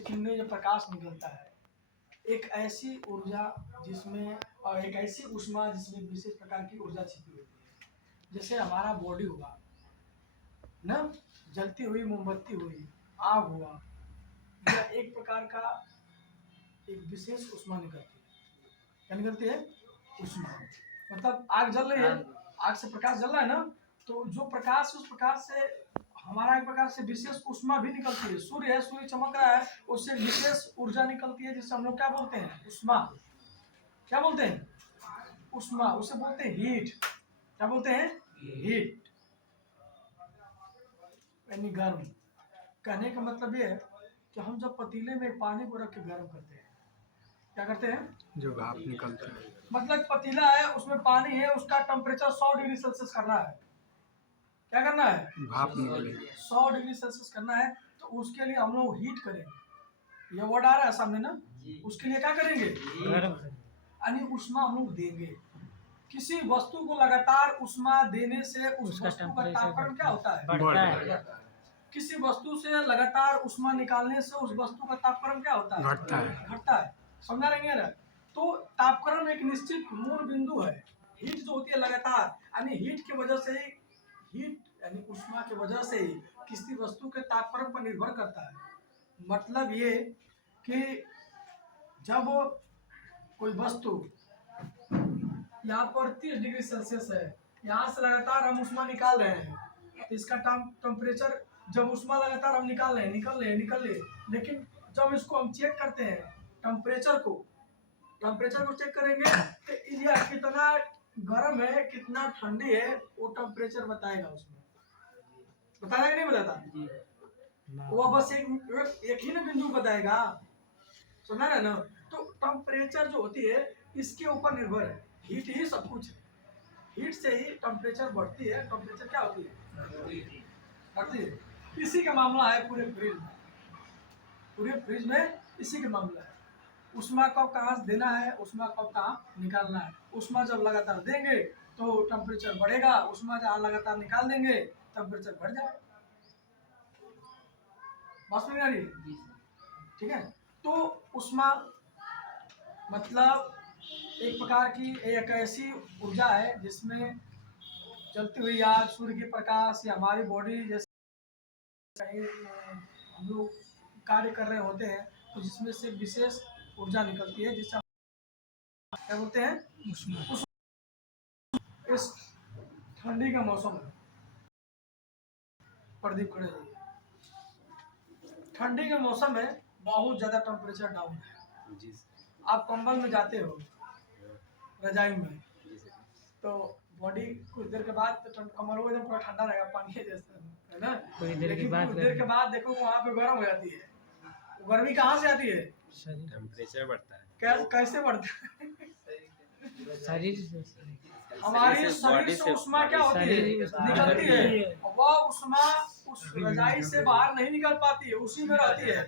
किरणें जो प्रकाश निकलता है, एक ऐसी ऊर्जा जिसमें और एक ऐसी ऊष्मा जिसमें विशेष प्रकार की ऊर्जा छिपी होती है। जैसे हमारा बॉडी हुआ ना, जलती हुई मोमबत्ती हुई, आग हुआ, यह एक प्रकार का एक विशेष ऊष्मा निकलती है। क्या निकलती है? ऊष्मा। मतलब आग जल रही है, आग से प्रकाश जल रहा है ना, तो जो प्रकाश, उस प्रकाश से हमारा एक प्रकार से विशेष ऊष्मा भी निकलती है। सूर्य है, सूर्य चमक रहा है, उससे विशेष ऊर्जा निकलती है, जिससे हम लोग क्या बोलते हैं? ऊष्मा। क्या बोलते हैं? ऊष्मा। उसे बोलते हैं हीट। क्या बोलते हैं? हीट, यानी गर्म। कहने का मतलब ये है कि हम जब पतीले में पानी को रख के गर्म करते हैं, क्या करते हैं? जो भाप निकलता है, मतलब पतीला है, उसमें पानी है, उसका टेम्परेचर 100 डिग्री सेल्सियस करना है। क्या करना है? भाप निकलेगी। 100 डिग्री सेल्सियस करना है, तो उसके लिए हम लोग हीट करेंगे। ये वर्ड आ रहा है सामने ना, उसके लिए क्या करेंगे? यानी ऊष्मा हम लोग देंगे। किसी वस्तु को लगातार ऊष्मा देने से उस वस्तु का तापमान क्या होता है? बढ़ता है। किसी वस्तु से लगातार ऊष्मा निकालने से उस वस्तु का तापमान क्या होता है? घटता है। घटता है। समझा रहे हैं? तो तापक्रम एक निश्चित मूल बिंदु है। हीट जो होती है लगातार, यानी हीट की वजह से ही, हीट यानी ऊष्मा की वजह से ही किसी वस्तु के तापक्रम पर निर्भर करता है। मतलब ये कि जब कोई वस्तु यहाँ पर 30 डिग्री सेल्सियस है, यहाँ से लगातार हम ऊष्मा निकाल रहे हैं, तो इसका टेम्परेचर, जब ऊष्मा लगातार हम निकाल रहे हैं, निकल रहे, लेकिन जब इसको हम चेक करते हैं टेम्परेचर को चेक करेंगे तो यह कितना गर्म है, कितना ठंडी है, वो टेम्परेचर बताएगा। उसमें बताना कि नहीं बताता? वो बस एक ही ना बिंदु बताएगा। सुना है ना? तो टेम्परेचर जो होती है इसके ऊपर निर्भर है। हीट ही सब कुछ है। हीट से ही टेम्परेचर बढ़ती है। टेम्परेचर क्या होती है? बढ़ती है। इसी का मामला है पूरे फ्रिज में इसी का मामला है। ऊष्मा कब कहाँ से देना है, ऊष्मा कब कहाँ निकालना है। ऊष्मा जब लगातार देंगे तो टेम्परेचर बढ़ेगा, ऊष्मा जहाँ लगातार निकाल देंगे टेम्परेचर बढ़ जाएगा। बात समझ आ रही है? ठीक है। तो ऊष्मा मतलब एक प्रकार की एक ऐसी ऊर्जा है जिसमें जलती हुई आग, सूर्य के प्रकाश या हमारी बॉडी जैसे हम लोग कार्य कर रहे होते हैं, तो जिसमें से विशेष ऊर्जा निकलती है, जिससे क्या बोलते हैं? इस ठंडी का मौसम है, प्रदीप खड़े रहिए। ठंडी का मौसम है, बहुत ज्यादा टेम्परेचर डाउन है। आप कंबल में जाते हो, रजाई में, तो बॉडी कुछ देर के बाद तो कमर हो एकदम पूरा ठंडा रहेगा, पानी जैसा, है ना? लेकिन कुछ देर के बाद देखो वहाँ पे गर्म हो जाती है। गर्मी कहाँ से आती है? टेम्परेचर बढ़ता है। कैसे बढ़ता है? शरीर से। हमारी शरीर से ऊष्मा क्या होती है? निकलती है। वह ऊष्मा उस रजाई से बाहर नहीं निकल पाती है, उसी में रहती है।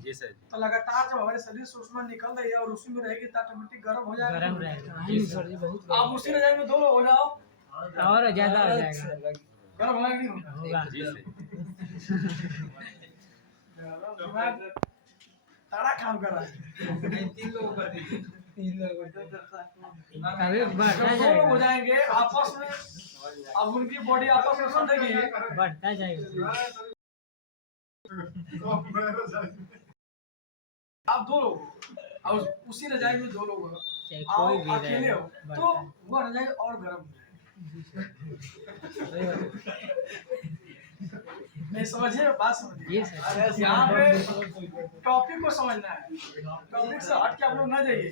जी सर। तो लगातार जब हमारे शरीर से ऊष्मा निकल रही है और उसी में रहेगी तो ऑटोमेटिक गर्म हो जाएगा। गर्म रहेगा। आप उसी रजाई में 2 लोग हो जाओ और ज्यादा हो जाएगा। गर्म होगा कि नहीं होगा? जी सर। तारा काम कर रहा है। 3 लोग कर दीजिए। 3 लोग अरे बढ़ता हो जाएंगे आपस में। अब उनकी बॉडी आपस में समझेगी, बढ़ता जाएगा। आप 2 लोग और उसी रजाई में 2 लोग हो, कोई भी अकेले हो, तो वह रजाई और गर्म हो नहीं। समझिए बात, समझिए। यहाँ पे टॉपिक को समझना है, टॉपिक से हट के आप लोग ना जाइए।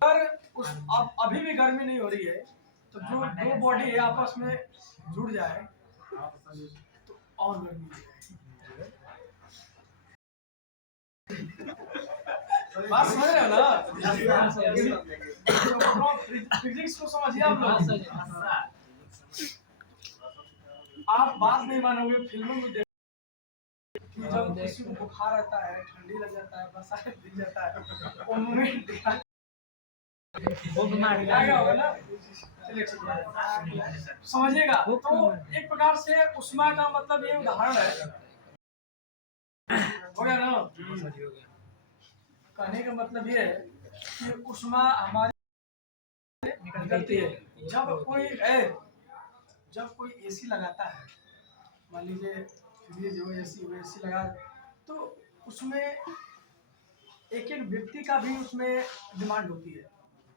अगर अभी भी गर्मी नहीं हो रही है, तो जो 2 बॉडी है आपस में जुड़ जाए तो और गर्मी हो जाए। बात समझ रहे हो ना? फिजिक्स को समझिए आप लोग। आप बात नहीं मानोगे, फिल्मों में जब किसी को बुखार आता है, ठंडी लग जाता है, बरसात भिग जाता है, वो मोमेंट होगा ना। समझिएगा। तो एक प्रकार से ऊष्मा का मतलब ये उदाहरण है हो गया ना? सही हो गया। कहने का मतलब ये है कि उष्मा हमारी निकलती है। जब कोई एसी लगाता है, मान लीजिए फ्रिज हो, एसी लगा, तो उसमें एक एक व्यक्ति का भी उसमें डिमांड होती है।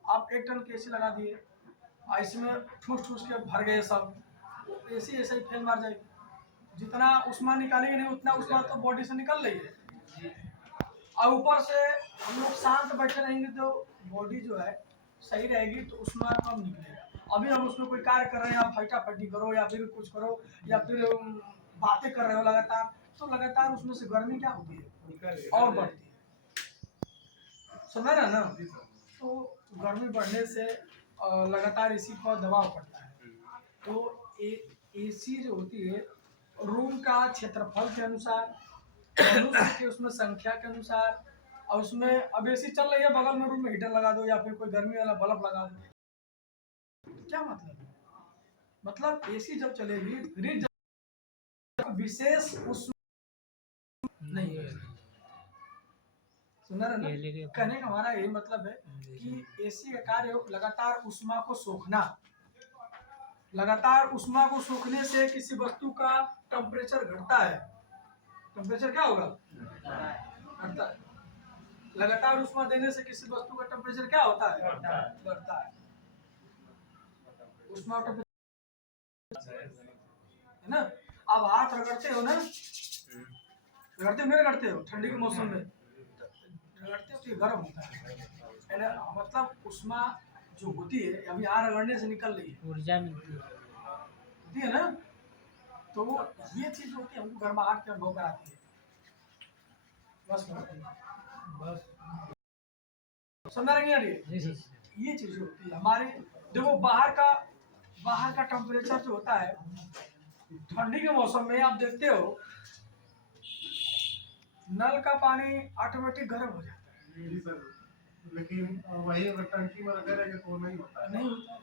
आप 1 टन की एसी लगा दिए और इसमें ठूस ठूस के भर गए सब, एसी ऐसे ही फेल मार जाएगी। जितना उष्मा निकालेंगे नहीं उतना उष्मा तो बॉडी से निकल रही है, और ऊपर से हम लोग शांत बैठे रहेंगे तो बॉडी जो है सही रहेगी, तो उष्मा कम निकलेगा। अभी हम उसमें कोई कार्य कर रहे हैं, आप फटाफटी करो या फिर कुछ करो या फिर बातें कर रहे हो लगातार, तो लगातार उसमें से गर्मी क्या होती है और बढ़ती है। समझ रहे ना? तो गर्मी बढ़ने से लगातार एसी पर दबाव पड़ता है। तो एसी जो होती है रूम का क्षेत्रफल के अनुसार, मनुष्य के उसमें संख्या के अनुसार, और उसमें अब एसी चल रही है, बगल में रूम में हीटर लगा दो या फिर कोई गर्मी वाला बल्ब लगा दो, क्या मतलब है? मतलब एसी जब चलेगी, फ्रिज विशेष उस नहीं है। सुना रहे ना? कहने का हमारा यही मतलब है कि एसी का कार्य लगातार उष्मा को सोखना। लगातार उष्मा को सोखने से किसी वस्तु का टेम्परेचर घटता है। टेम्परेचर क्या होगा? घटता है। लगातार उष्मा देने से किसी वस्तु का टेम्परेचर क्या होता है? बढ़ता है। उष्मा है ना? अब हाथ रगड़ते हो ना, रगड़ते हो, रगड़ते हो ठंडी के मौसम में रगड़ते हो तो ये गर्म होता है ना? मतलब उष्मा जो होती है अभी यहाँ रगड़ने से निकल रही है, ऊर्जा मिलती होती है ना? तो ये चीज होती है, हमको गर्माहट के अनुभव कराती है। बस समझा रही है? है। ये चीज होती है हमारे। देखो बाहर का टेम्परेचर जो होता है ठंडी के मौसम में, आप देखते हो नल का पानी ऑटोमेटिक गर्म हो जाता है। जी सर, लेकिन वही अगर टंकी में रखे रहेंगे तो नहीं होता है। नहीं होता।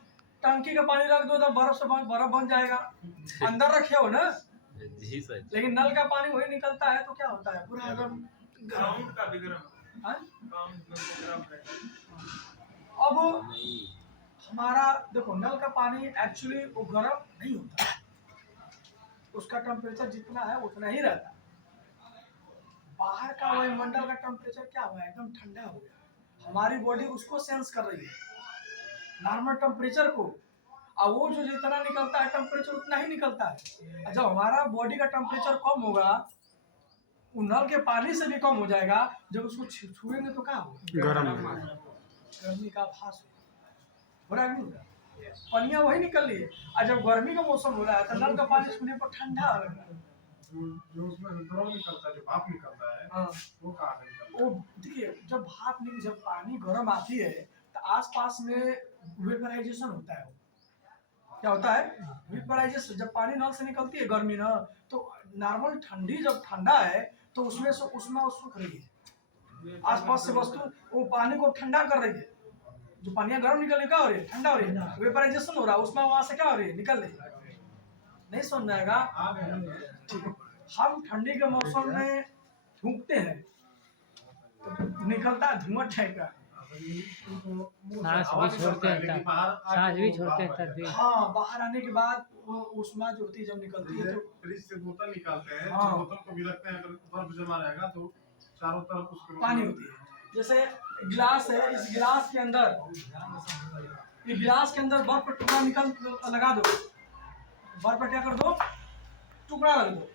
टंकी का पानी रख दो तो बर्फ बन जाएगा, अंदर रखे हो ना। जी सर। लेकिन नल का पानी वही निकलता है तो क्या होता है? पूरा एकदम ग्राउंड का भी गर्म हाँ? गर्म है। अब नहीं, हमारा देखो नल का पानी एक्चुअली वो गर्म नहीं होता, उसका टेम्परेचर जितना है उतना ही रहता है। बाहर का वायुमंडल का टेम्परेचर क्या हुआ है? एकदम ठंडा हो गया। हमारी बॉडी उसको सेंस कर रही है नॉर्मल टेम्परेचर को, और वो जो जितना निकलता है टेम्परेचर उतना ही निकलता है। जब हमारा बॉडी का टेम्परेचर कम होगा, वो नल के पानी से भी कम हो जाएगा, जब उसको छुएंगे तो क्या होगा? गर्मी का आभास हो रहा है, नहीं हो रहा? पनिया वही निकल रही है, और जब गर्मी का मौसम हो रहा है तो नल का पानी छूने पर ठंडा लग रहा है। जो उसमें द्रव निकलता है, जो भाप निकलता है, हाँ, वो कहाँ से निकलता वो देखिए जब पानी गर्म आती है तो आसपास में वेपराइजेशन होता है। क्या होता है? वेपराइजेशन। जब पानी नल से निकलती है गर्मी ना, तो नॉर्मल ठंडी जब ठंडा है तो उसमें से उष्मा सूख रही है, आसपास से वस्तु वो पानी को ठंडा कर रही है। जो पानी गर्म निकल रही क्या हो रही है? ठंडा हो रही है, वेपराइजेशन हो रहा है, उष्मा वहां से क्या हो रही है? निकल रही है। नहीं समझ आएगा? ठीक है। हम ठंडी के मौसम में फूंकते हैं तो निकलता है धुआं टाइप का। सांस भी छोड़ते हैं तब भी। हाँ, बाहर आने के बाद वो उष्मा जो होती है जब निकलती है तो फ्रिज से बोतल निकालते हैं, हाँ। बोतल को भी रखते हैं, अगर बर्फ जमा रहेगा तो चारों तरफ उसके पानी होती है। जैसे गिलास है, इस गिलास के अंदर बर्फ टुकड़ा लगा दो, बर्फ पे क्या कर दो? टुकड़ा रख दो।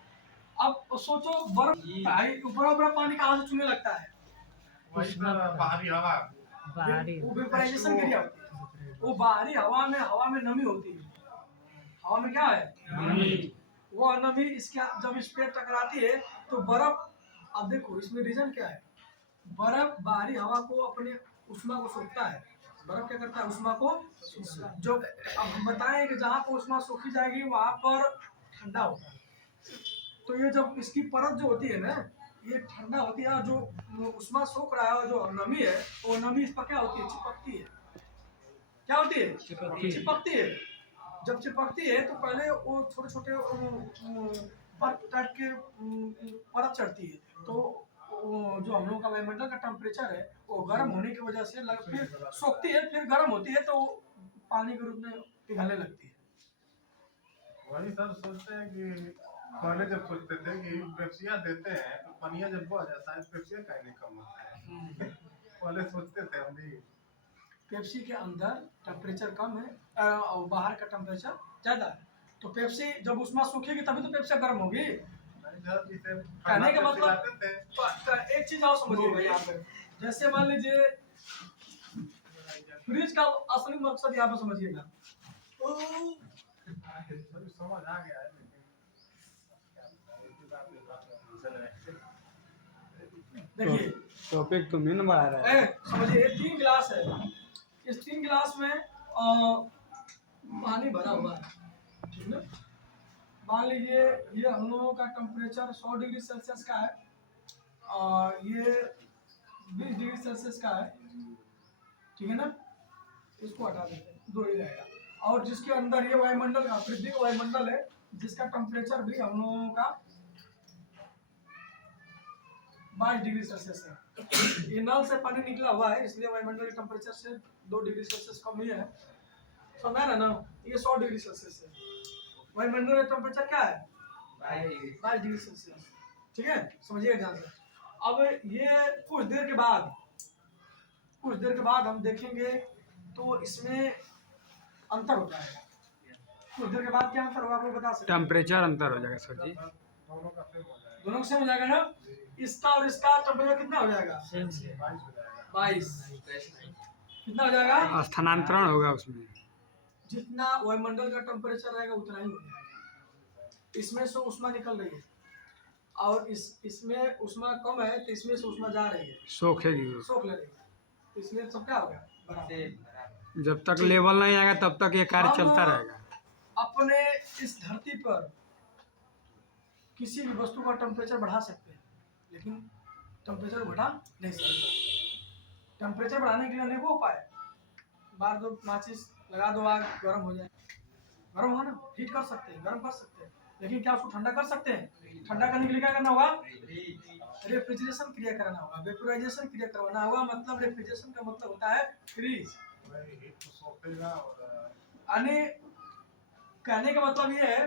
अब सोचो बर्फ ऊपर पानी कहाँ से चुने लगता है? वही तरह बाहरी हवा वो वेपराइजेशन क्रिया होती है। वो बाहरी हवा में नमी होती है। हवा में क्या है? नमी। वो नमी इसके जब इस पे टकराती है तो बर्फ, अब देखो इसमें रीजन क्या है? बर्फ बाहरी हवा को अपने उष्मा को सोखता है। बर्फ क्या करता है? उष्मा को जो अब हम बताएं कि जहाँ पर उष्मा सोखी जाएगी वहां पर ठंडा होता है। तो ये जब इसकी परत जो होती है ना, ये ठंडा होती है, जो उष्मा सोख रहा है और जो नमी है वो नमी इस पर क्या होती है? चिपकती है। क्या होती है? चिपकती है। जब चिपकती है तो पहले वो छोटे छोटे बर्फ टाइप के परत चढ़ती है, तो वो जो हम लोगों का वायुमंडल का टेम्परेचर है वो गर्म होने की वजह से फिर सोखती है, फिर गर्म होती है तो वो पानी के रूप में पिघलने लगती है। वही सर सोचते हैं कि पहले जब सोचते थे कि पेप्सिया देते हैं तो पनिया जब बढ़ जाता है पेप्सिया काहे नहीं कम होता है। पहले सोचते थे हम भी। पेप्सी के अंदर टेम्परेचर कम है और बाहर का टेम्परेचर ज़्यादा है, तो पेप्सी जब उसमें सूखेगी तभी तो पेप्सी गर्म होगी। नहीं सर, जिसे कहने का मतलब पिलाते थे एक चीज और समझिएगा यहाँ पे, जैसे मान लीजिए फ्रिज का असली मकसद यहाँ पे समझिएगा। सर, समझ आ गया है लेकिन देखिए टॉपिक तो मीन बढ़ा रहा है। समझिए 3 गिलास है, इस 3 गिलास में पानी भरा हुआ है, ठीक है। मान लीजिए ये हम लोगों का टेम्परेचर 100 डिग्री सेल्सियस का है और ये 20 डिग्री सेल्सियस का है, ठीक है ना। इसको हटा देते हैं, 2 ही रहेगा। और जिसके अंदर ये वायुमंडल का पृथ्वी का वायुमंडल है जिसका टेम्परेचर भी हम लोगों का 22 डिग्री सेल्सियस है। ये नल से पानी निकला हुआ है इसलिए वायुमंडल के टेम्परेचर से 2 डिग्री सेल्सियस कम ही है, समझा ना। ये 100 डिग्री सेल्सियस है, वायुमंडल का टेम्परेचर क्या है 22 डिग्री सेल्सियस, ठीक है, समझिए ध्यान से। अब ये कुछ देर के बाद हम देखेंगे तो इसमें अंतर हो जाएगा। कुछ देर के बाद क्या अंतर होगा आपको बता सकते हैं? टेम्परेचर अंतर हो जाएगा सर जी। दोनों का सेम हो जाएगा, दोनों सेम हो जाएगा ना। इसका और इसका टेम्परेचर कितना हो जाएगा 22 हो जाएगा। 22 कितना हो जाएगा, स्थानांतरण होगा उसमें। जितना वायुमंडल का टेम्परेचर रहेगा उतना ही हो जाएगा। इसमें से ऊष्मा निकल रही है और इसमें ऊष्मा कम है तो इसमें से ऊष्मा जा रही है, सोखेगी वो। सोख ले रही है, तो इसलिए सब क्या होगा बराबर। जब तक लेवल नहीं आएगा तब तक ये कार्य चलता रहेगा। अपने इस धरती पर किसी भी वस्तु का टेम्परेचर बढ़ा सकते हैं लेकिन टेम्परेचर घटा नहीं सकते। टेम्परेचर बढ़ाने के लिए अनेकों उपाय, बार दो माचिस लगा दो, आग गर्म हो जाए, गर्म हो ना, हीट कर सकते हैं, गर्म कर सकते हैं, लेकिन क्या उसको ठंडा कर सकते हैं? ठंडा करने के लिए क्या करना होगा? रेफ्रिजरेशन क्रिया कराना होगा, वेपोराइजेशन क्रिया करवाना होगा। मतलब रेफ्रिजरेशन का मतलब होता है फ्रीज, वही हीट को सोखेगा और यानी कहने का मतलब ये है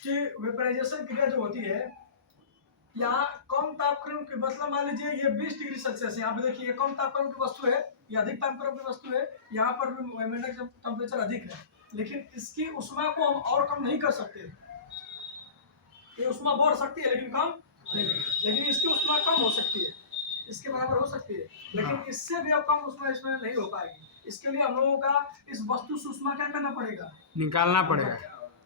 कि वेपोराइजेशन क्रिया जो होती है यहाँ कम तापक्रम की, मतलब मान लीजिए ये 20 डिग्री सेल्सियस है, यहाँ पे देखिए ये कम तापक्रम की वस्तु है, ये अधिक तापक्रम की वस्तु है, यहाँ पर भी वायुमंडल का टेम्परेचर अधिक है, लेकिन इसकी ऊष्मा को हम और कम नहीं कर सकते। ये ऊष्मा बढ़ सकती है लेकिन कम नहीं, लेकिन इसकी ऊष्मा कम हो सकती है, इसके बराबर हो सकती है, लेकिन इससे भी अब कम ऊष्मा इसमें नहीं हो पाएगी। इसके लिए हम लोगों का इस वस्तु से ऊष्मा क्या करना पड़ेगा? निकालना पड़ेगा।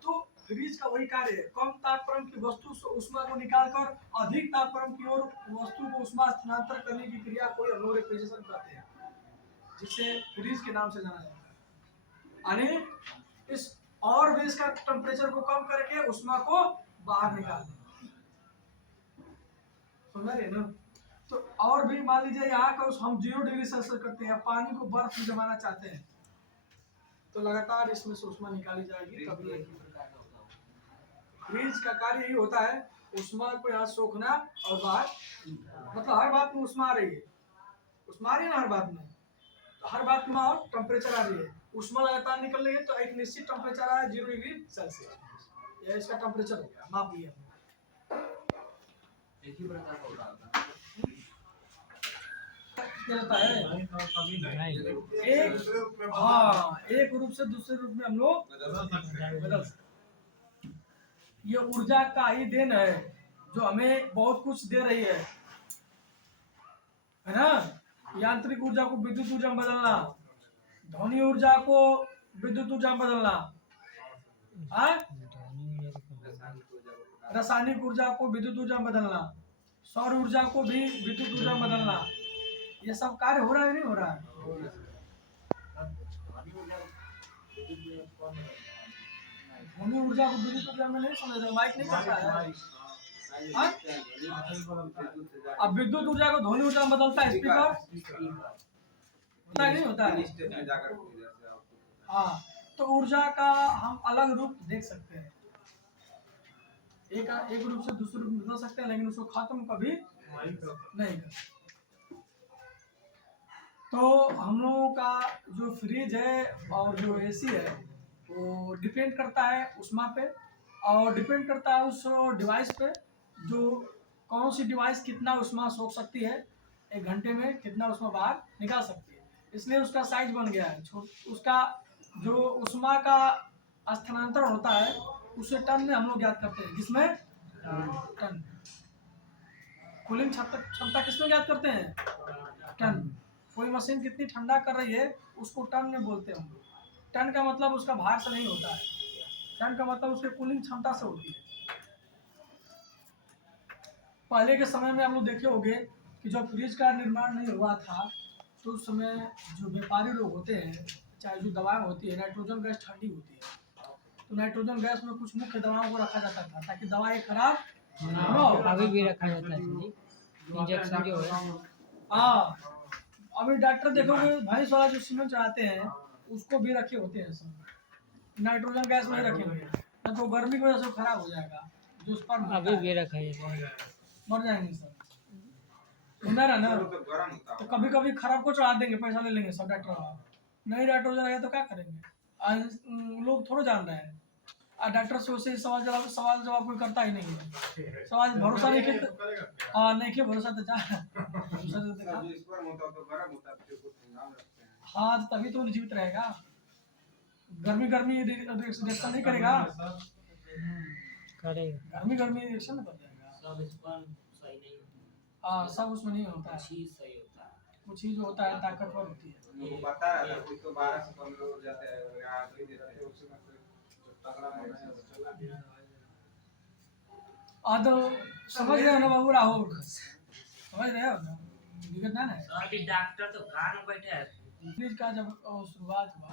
तो फ्रीज का वही कार्य है, कम तापक्रम की वस्तु से ऊष्मा को निकालकर अधिक तापक्रम की ओर वस्तु को ऊष्मा स्थानांतर करने की क्रिया को हम लोग रेफ्रिजरेशन कहते हैं, जिसे फ्रीज के नाम से जाना जाता है। यानी इस और भी इसका टेम्परेचर को कम करके ऊष्मा को बाहर निकाल दें, समझ रहे ना। तो और भी मान लीजिए यहाँ का हम 0 डिग्री सेल्सियस करते हैं, पानी को बर्फ में जमाना चाहते हैं तो लगातार इसमें से ऊष्मा निकाली जाएगी, तभी फ्रीज का कार्य यही होता है, ऊष्मा को यहाँ सोखना और बाहर, मतलब हर बात में ऊष्मा आ रही है, ऊष्मा आ रही है ना हर बात में, तो हर बात में और टेम्परेचर आ रही है, ऊष्मा लगातार निकल रही है, तो एक निश्चित टेम्परेचर आया 0 डिग्री सेल्सियस, यह इसका टेम्परेचर हो गया, माप लिया। एक रूप से दूसरे रूप में हम लोग बदल सकते। ये ऊर्जा का ही देन है जो हमें बहुत कुछ दे रही है ना। यांत्रिक ऊर्जा को विद्युत ऊर्जा में बदलना, ध्वनि ऊर्जा को विद्युत ऊर्जा में बदलना, रासायनिक ऊर्जा को विद्युत ऊर्जा में बदलना, सौर ऊर्जा को भी विद्युत ऊर्जा में बदलना, ये सब कार्य हो रहा है नहीं हो रहा है? ध्वनि ऊर्जा को विद्युत ऊर्जा में नहीं समझ रहे, माइक नहीं करता है। अब विद्युत ऊर्जा को ध्वनि ऊर्जा में बदलता है स्पीकर, होता है नहीं होता है? हाँ, तो ऊर्जा का हम अलग रूप देख सकते हैं, एक रूप से दूसरे रूप में बदल सकते हैं, लेकिन उसको खत्म कभी नहीं कर सकते। नहीं कर सकते। तो हम लोगों का जो फ्रिज है और जो एसी है वो डिपेंड करता है उष्मा पे और डिपेंड करता है उस डिवाइस पे, जो कौन सी डिवाइस कितना उष्मा सोख सकती है, 1 घंटे में कितना उष्मा बाहर निकाल सकती है। इसलिए उसका साइज बन गया है। उसका जो उष्मा का स्थानांतरण होता है उसे टन में हम लोग ज्ञात करते हैं। किसमें? टन। कूलिंग क्षमता किसमें ज्ञात करते हैं? टन। कोई मशीन कितनी ठंडा कर रही है उसको टन में बोलते हैं हम लोग। टन का मतलब उसका भार से नहीं होता है, टन का मतलब उसके कूलिंग क्षमता से होती है। पहले के समय में आप लोग देखे होंगे कि जब फ्रिज का निर्माण नहीं हुआ था तो उस समय जो व्यापारी लोग होते हैं, चाहे जो दवाएं होती है, नाइट्रोजन गैस ठंडी होती है, तो नाइट्रोजन गैस में कुछ मुख्य दवाओं को रखा जाता था ताकि दवाएं खराब न हो। अभी भी रखा जाता है जी, इंजेक्शन जो है। हाँ, अभी डॉक्टर देखोगे भैंस वाला जो सीमेंट चढ़ाते हैं उसको भी रखे होते हैं सब, नाइट्रोजन गैस में ही रखेंगे, न तो गर्मी की वजह से खराब हो जाएगा। जो उस पर अभी भी रखा जाता है। मर जाएंगे सब, सुना रहा ना। तो कभी कभी खराब को चढ़ा देंगे, पैसा ले लेंगे सब डॉक्टर वाला। नहीं नाइट्रोजन आएगा तो क्या करेंगे? आज लोग थोड़ा जान रहे हैं। और डॉक्टर से वैसे सवाल जवाब कोई करता ही नहीं है। सवाल भरोसा नहीं तो किया, करेगा क्या? हाँ नहीं किया भरोसा तो जा। हाँ तो तभी तो जीवित रहेगा। गर्मी रिएक्शन नहीं करेगा, करेगा। गर्मी रिएक्शन नहीं कर जाएगा। हाँ सब उसमें नहीं होता है, कुछ ही जो होता है ताकतवर होती है। तो समझ रहे हो ना बाबू राहुल, समझ रहे हो ना, दिक्कत ना है। अभी डॉक्टर तो घर में बैठे हैं। फ्रिज का जब शुरुआत हुआ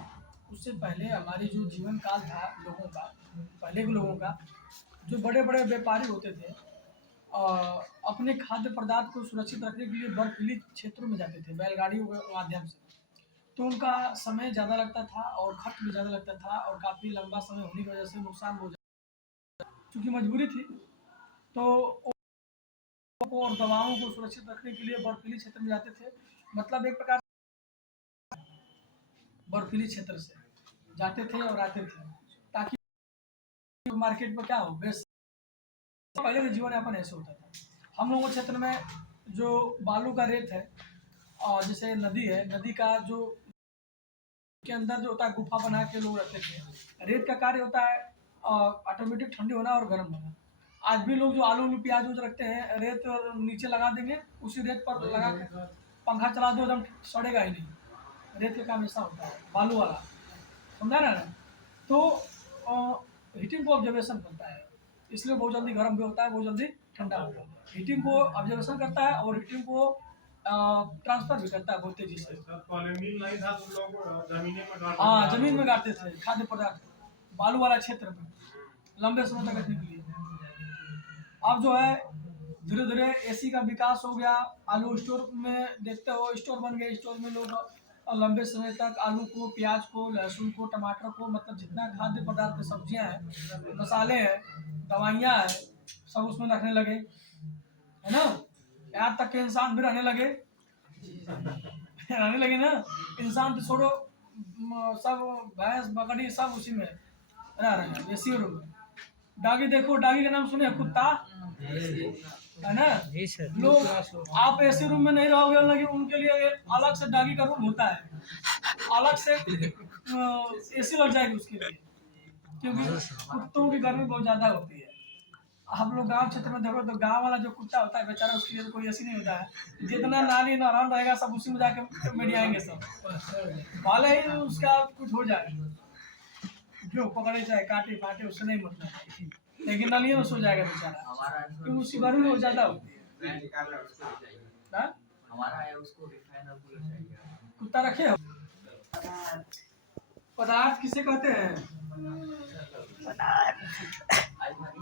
उससे पहले हमारी जो जीवन काल था लोगों का, पहले के लोगों का, जो बड़े बड़े व्यापारी होते थे अपने खाद्य पदार्थ को सुरक्षित रखने के लिए बर्फीली क्षेत्रों में जाते थे बैलगाड़ियों के माध्यम से। तो उनका समय ज़्यादा लगता था और खर्च भी ज़्यादा लगता था और काफ़ी लंबा समय होने की वजह से नुकसान हो जाता, चूँकि मजबूरी थी। तो और दवाओं को सुरक्षित रखने के लिए बर्फीली क्षेत्र में जाते थे। मतलब एक प्रकार बर्फीली क्षेत्र से जाते थे और आते थे ताकि मार्केट में क्या हो बेस्ट। पहले के जीवन यापन ऐसे होता था। हम लोगों के क्षेत्र में जो बालू का रेत है और जैसे नदी है, नदी का जो के अंदर जो होता है गुफा बना के लोग रहते थे। रेत का कार्य होता है ऑटोमेटिक ठंडी होना और गर्म होना। आज भी लोग जो आलू प्याज उज रखते हैं रेत नीचे लगा देंगे, उसी रेत पर लगा के पंखा चला दो एकदम सड़ेगा ही नहीं। रेत का काम ऐसा होता है बालू वाला, समझा ना। तो हीटिंग को ऑब्जर्वेशन करता है, इसलिए बहुत जल्दी गर्म भी होता है, बहुत जल्दी ठंडा होता है। हीटिंग को ऑब्जर्वेशन करता है और हीटिंग को ट्रांसफर भी करता है बहुत तेजी से। मिल नहीं था तो लोग जमीने में गाड़ हाँ जमीन में गाड़ते थे खाद्य पदार्थ बालू वाला क्षेत्र में लंबे समय तक रखने के लिए। अब जो है धीरे धीरे एसी का विकास हो गया, आलू स्टोर में देखते हो स्टोर बन गए, स्टोर में लोग लंबे समय तक आलू को, प्याज को, लहसुन को, टमाटर को, मतलब जितना खाद्य पदार्थ सब्जियां हैं, मसाले हैं, दवाइयाँ हैं, सब उसमें रखने लगे, है ना। यहाँ तक के इंसान भी रहने लगे ना। इंसान तो छोड़ो, सब भैंस बकरी सब उसी में रह रहे हैं एसी रूम में। डागी देखो, डागी का नाम सुने, कुत्ता है ना। जी सर। लोग आप एसी रूम में नहीं रहोगे, लगे उनके लिए अलग से डागी का रूम होता है, अलग से एसी लग जाएगी उसके लिए, क्योंकि कुत्तों की गर्मी बहुत ज्यादा होती है। हम लोग गांव क्षेत्र में देखो तो गांव वाला जो कुत्ता होता है बेचारा, उसके लिए कोई एसी नहीं होता है। जितना नाली नारायण रहेगा सब उसी में जाके मिडियाएंगे सब, भले ही उसका कुछ हो जाए, जो पकड़े चाहे काटे फाटे उससे नहीं मतलब, लेकिन नाली में सो जाएगा बेचारा क्योंकि उसकी गर्मी बहुत ज्यादा होती है। हमारा है उसको रिफाइनर को चाहिए। कुत्ता रखे हो? पदार्थ किसे कहते हैं?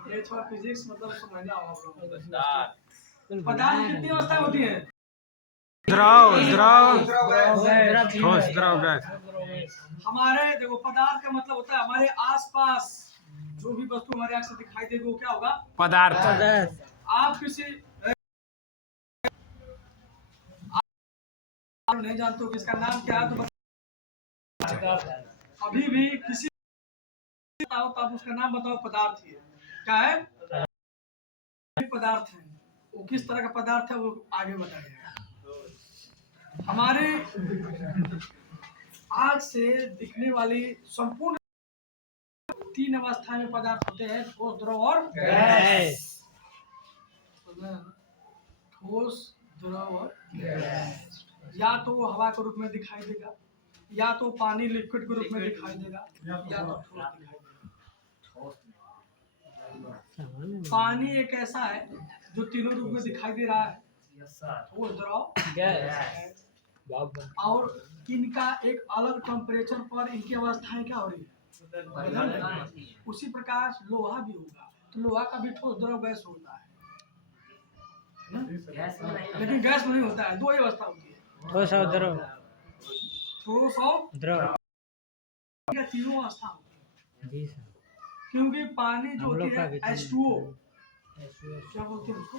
ये थोड़ा फिजिक्स मतलब समझना होगा। पदार्थ कितनी अवस्था होती है? द्रव ठोस द्रव गैस। हमारे देखो पदार्थ का मतलब होता है हमारे आसपास जो भी वस्तु हमारे आँख से दिखाई देगी वो क्या होगा? पदार्थ। आप किसी बारे में नहीं जानते हो कि इसका नाम क्या है, तो अभी भी किसी बताओ तो आप उसका नाम बताओ, पदार्थ ही है। क्या है? पदार्थ है। वो किस तरह का पदार्थ है वो आगे बताइएगा। हमारे आग से दिखने वाली संपूर्ण 3 अवस्था में पदार्थ होते हैं, ठोस, द्रव और गैस। ठोस, द्रव और गैस। या तो वो हवा के रूप में दिखाई देगा, या तो पानी लिक्विड के रूप में दिखाई देगा, या तो ठोस दिखाई देगा। पानी एक ऐसा है जो तीनों रूप में दिखाई दे रहा है, ठोस, द्रव, गैस। और इनका एक अलग टेम्परेचर पर इनकी अवस्थाएं क्या हो रही है, बदल रही है। उसी प्रकार लोहा भी होगा, तो लोहा का भी ठोस, द्रव, गैस होता है ना? लेकिन गैस में नहीं होता है, 2 ही अवस्था होती है, ठोस और द्रव। ठोस और द्रव। या तीनों अवस्था होती है। जी सर। क्योंकि पानी जो हम लोग होती का है भी H2O, क्या बोलते हैं उसको?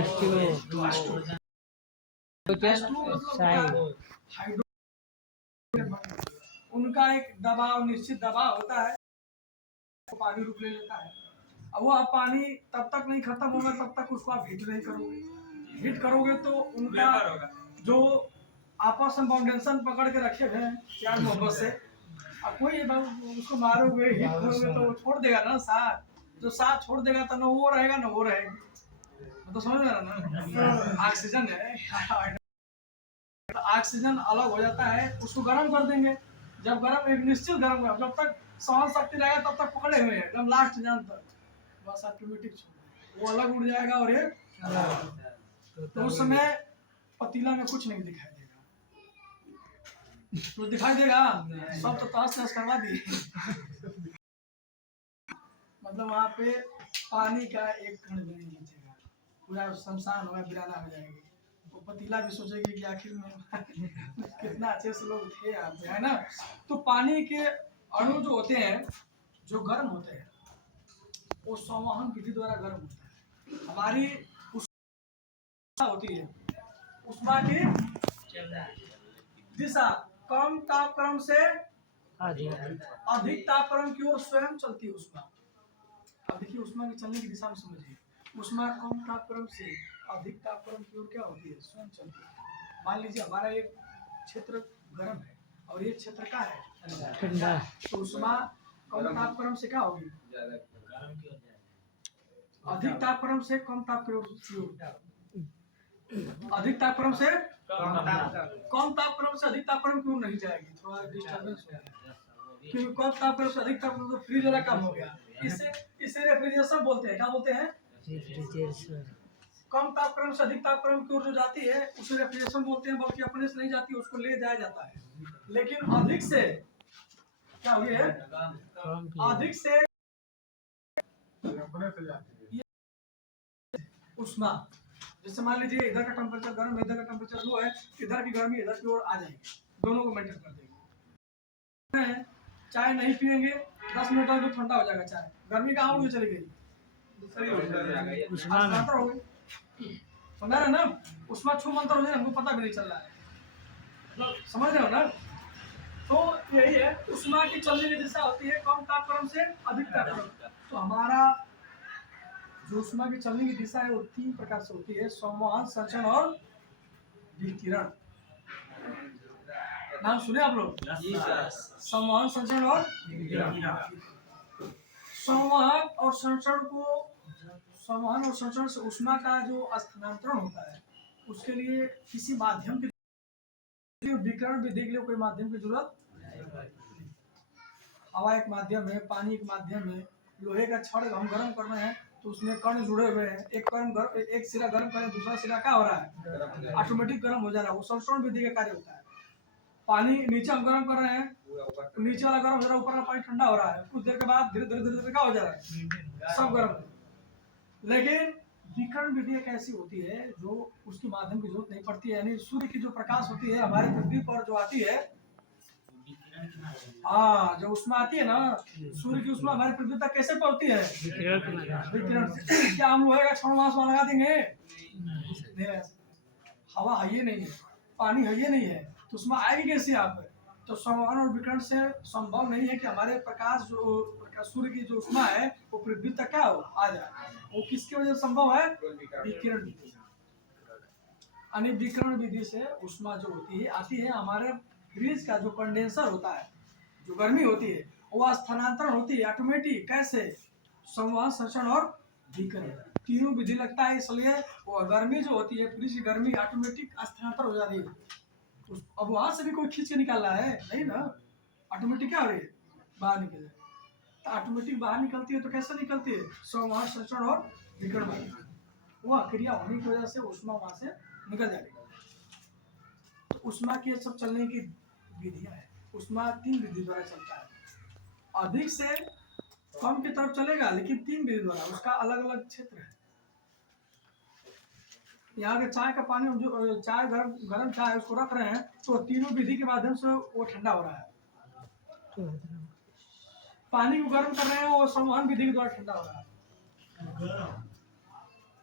H2O। H2O मतलब हाइड्रो, उनका एक दबाव, निश्चित दबाव होता है, तो पानी रुक ले लेता है। अब वो पानी तब तक नहीं खत्म होगा तब तक उसको आप हीट नहीं करोगे। हीट करोगे तो उनका जो आपस में बाउंडेशन पकड़ के रखे हुए हैं प्यार मोहब्बत से, अब कोई उसको मारोगे, हीट करोगे तो वो छोड़ देगा ना साथ। जो साथ छोड़ देगा तो ना वो रहेगा ना वो रहेगी। तो समझ में आ रहा ना? ऑक्सीजन है, ऑक्सीजन अलग हो जाता है, उसको गर्म कर देंगे। जब गर्म, एक निश्चित गर्म, जब तक सहन शक्ति रहेगा तब तक पकड़े हुए हैं एकदम लास्ट जान तक, बस ऑटोमेटिक वो अलग उड़ जाएगा और ये तो उस समय पतीला में कुछ नहीं दिखाई देगा। तो दिखाई देगा सब तो तहस नहस करवा दिए। मतलब वहाँ पे पानी का एक कण भी नहीं बचेगा, पूरा शमशान होगा, बिराना हो जाएगी। वो पतीला भी सोचेगी कि आखिर में कितना अच्छे से लोग थे आप, है ना? तो पानी के अणु जो होते हैं, जो गर्म होते हैं, वो संवहन विधि द्वारा गर्म होता है। हमारी ऊष्मा होती है, ऊष्मा की दिशा कम तापक्रम से अधिक तापक्रम की ओर स्वयं चलती है ऊष्मा। अब देखिए ऊष्मा की चलने की दिशा में समझिए, ऊष्मा कम तापक्रम से अधिक तापक्रम की ओर क्या होती है, स्वयं चलती है। मान लीजिए हमारा एक क्षेत्र गर्म है और ये क्षेत्र का है ठंडा, तो ऊष्मा कम तापक्रम से क्या होगी, अधिक तापक्रम से कम तापक्रम की ओर, अधिक तापक्रम से कम तापक्रम से अधिक तापक्रम की ओर नहीं जाएगी, थोड़ा डिस्टर्बेंस हो गया। क्योंकि कम तापक्रम से अधिक तापक्रम तो फ्रीज वाला काम हो गया, इसे रेफ्रिजरेशन बोलते हैं। क्या बोलते हैं? कम तापक्रम से अधिक तापक्रम की ओर जो जाती है उसे रेफ्रिजरेशन बोलते हैं, बल्कि अपने से नहीं जाती, उसको ले जाया जाता है। लेकिन अधिक से क्या हुई है, अधिक से ऊष्मा, जैसे मान लीजिए इधर का टेम्परेचर गर्म है, इधर का टेम्परेचर लो है, इधर की गर्मी इधर की ओर आ जाएगी, दोनों को मेंटेन कर देंगे। चाय नहीं पियेंगे 10 मिनट तक तो ठंडा हो जाएगा चाय, गर्मी कहाँ उड़ चली गई, मंत्र हो गई, समझ रहे ना? उष्मा छू मंत्र हो जाए, हमको पता भी नहीं चल रहा है, समझ रहे हो ना? तो यही है, उष्मा की चलने की दिशा होती है कम तापक्रम से अधिक तापक्रम। तो हमारा जो उष्मा की चलने की दिशा है वो 3 प्रकार से होती है, संवहन, संचरण और विकिरण। नाम सुने आप लोग? संवहन, संचरण और विकिरण। संवहन और संचरण को, संवहन और संचरण से उष्मा का जो स्थानांतरण होता है उसके लिए किसी माध्यम की, विकिरण विधि के लिए कोई माध्यम की जरूरत, हवा एक माध्यम है, पानी एक माध्यम है, लोहे का छड़ हम गर्म कर रहे हैं तो उसमें कण जुड़े हुए हैं, एक सिरा गर्म करें दूसरा सिरा क्या हो रहा है, ऑटोमेटिक गर्म हो जा रहा है, वो संचरण विधि का कार्य होता है। पानी नीचे हम गर्म कर रहे हैं तो नीचे वाला गर्म हो रहा है, ऊपर का पानी ठंडा हो रहा है, कुछ देर के बाद धीरे धीरे क्या हो जा रहा है, सब गर्म है। लेकिन विकिरण विधि एक ऐसी होती है जो उसके माध्यम की जरूरत नहीं पड़ती है, यानी सूर्य की जो प्रकाश होती है हमारे पृथ्वी पर जो आती है, हाँ, जो उष्मा आती है ना, सूर्य की उष्मा हमारे पृथ्वी तक कैसे पहुंचती है, विकिरण से। क्या हम लोहे का छड़ वहां लगा देंगे, हवा है ये नहीं है, पानी है ये नहीं है तो उसमें आएगी कैसे यहाँ पे? तो संवहन और विकिरण से संभव नहीं है कि हमारे प्रकाश जो सूर्य की जो ऊष्मा है वो पृथ्वी तक क्या हो आ जाए। वो किसकी वजह से संभव है? विकिरण विधि से। यानी विकिरण विधि से ऊष्मा जो होती है आती है हमारे फ्रिज का जो कंडेंसर होता है, जो गर्मी होती है वो स्थानांतरण होती है ऑटोमेटिक। कैसे? संवहन, संचरण और विकिरण, तीनों विधि लगता है, इसलिए वो गर्मी जो होती है फ्रिज की गर्मी ऑटोमेटिक स्थानांतरण हो जा रही है। अब वहां से भी कोई खींच के निकाल रहा है नहीं ना, ऑटोमेटिक क्या हो रही है? बाहर निकल जाए। तो ऑटोमेटिक बाहर निकलती है तो कैसे निकलती है? संवहन, संचरण और विकिरण, वह क्रिया होने की वजह से ऊष्मा वहां से निकल जाएगी। तो ऊष्मा की सब चलने की विधियां है। ऊष्मा 3 विधि द्वारा चलता है, अधिक से कम की तरफ चलेगा लेकिन 3 विधि द्वारा, उसका अलग अलग क्षेत्र है। यहाँ के चाय का पानी, जो चाय गर्म चाय उसको रख रहे हैं तो तीनों विधि के माध्यम से वो ठंडा हो रहा है। पानी को गर्म कर रहे हैं वो संवहन विधि के द्वारा ठंडा हो रहा है।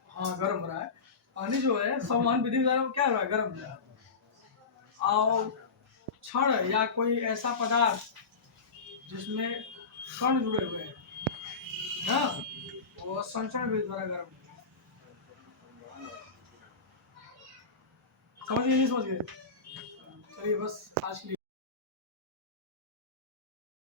हाँ गर्म हो रहा है। पानी जो है संवहन विधि के द्वारा क्या हो रहा है? गर्म हो रहा है। और क्षण या कोई ऐसा पदार्थ जिसमें कण जुड़े हुए हैं ना, वो संचरण विधि द्वारा गर्म। समझ गए नहीं समझ गए? चलिए बस आज के लिए